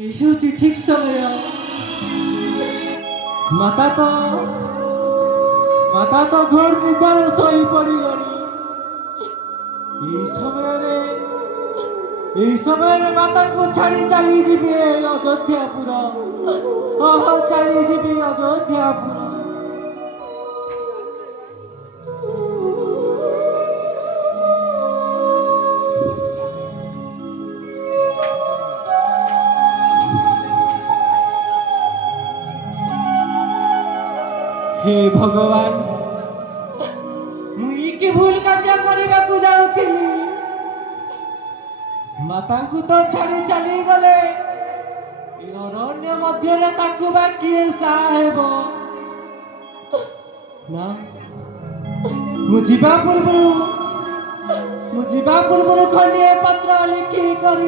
ହେଉଛି ଠିକ୍ ସମୟ। ମାତା ତ ଘୋର ନିଦାରେ ଶୋଇ ପଡ଼ିଲେଣି। ଏହି ସମୟରେ ମାତାଙ୍କୁ ଛାଡ଼ି ଚାଲିଯିବି ଅଯୋଧ୍ୟାପୁର। ଚାଲିଯିବି ଅଯୋଧ୍ୟାପୁର। हे भगवान, मुई कि भूल कार्य करने जाऊली। मातांकु तो छाड़ी चली गले। अरण्य मध्य किए साहेब ना मुझा पूर्व खंडिए पत्र लिखी कर